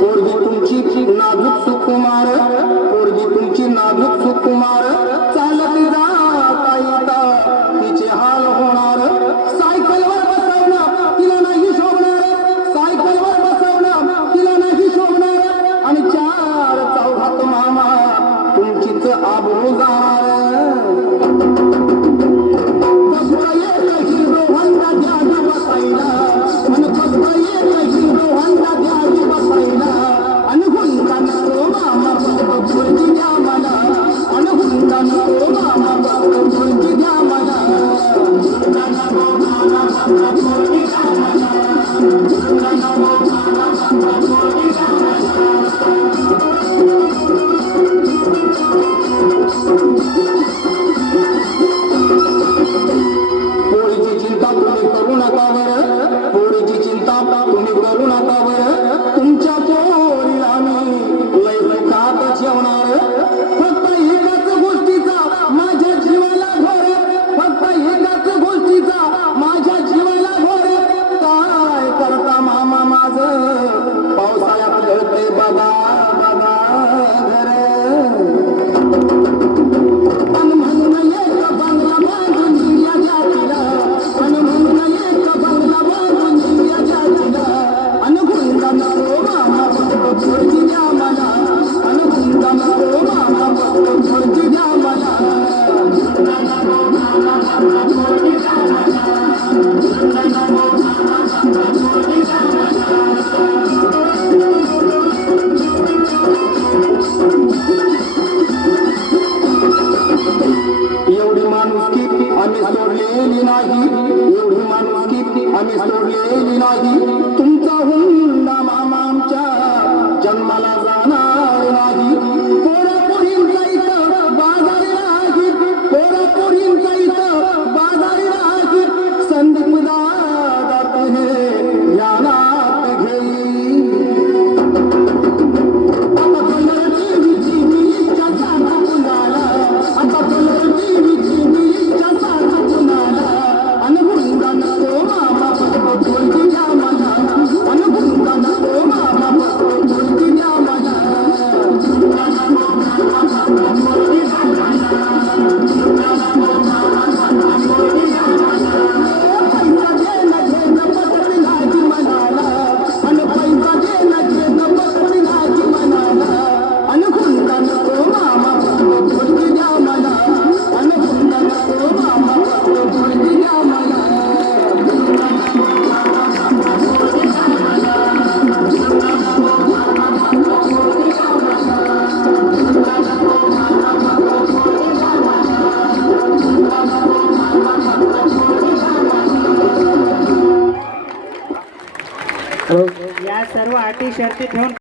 पोरगी तुमची नाजूक सुकुमार, पोरगी तुमची नाजूक सुकुमार, चालत जाता येता तिचे हाल होणार. सायकलवर बसवणं तिला नाही शोभणार, सायकलवर बसवणं तिला नाही शोभणार, आणि चार चौघात मामा तुमचीच आबरू जाणार. पोरीची चिंता तुम्ही करू नका बरं, पोरीची चिंता तुम्ही करू नका बरं. तुमच्या पोरीला मी लय सुखात ठेवणार. फक्त एकाच गोष्टीचा माझ्या जीवाला घोर, फक्त एकाच गोष्टीचा माझ्या जीवाला घोर. काय करता मामा माझं पावसाळ्यात घडते बघा बघा घर. एवढी माणुसकी आम्ही सोडलेली नाही, एवढी माणुसकी आम्ही सोडलेली नाही. तुमचा हुंडा मामा आमच्या जन्माला जाणार नाही. पोरापोरींचा इथं बाजारी नाही, पोरापोरींचा इथं बाजारी नाही. संदीप दादा तुहे ध्यानात घेई. आता कलर टीव्हीची मी जसा कुणाला, आता कलर टीव्हीची मी जसा कुणाला. अनहुंडा नको मामा फक्त पोरगी द्या मला, अनहुंडा नको मामा फक्त पोरगी द्या मला. पैसा देणं घेणं पटली नाही मनाला, अन पैसा देणं घेणं पटली नाही मनाला. अनहुंडा नको मामा फक्त पोरगी द्या मला, अनहुंडा नको मामा फक्त पोरगी द्या मला. या सर्व अटी शर्ती ठेवून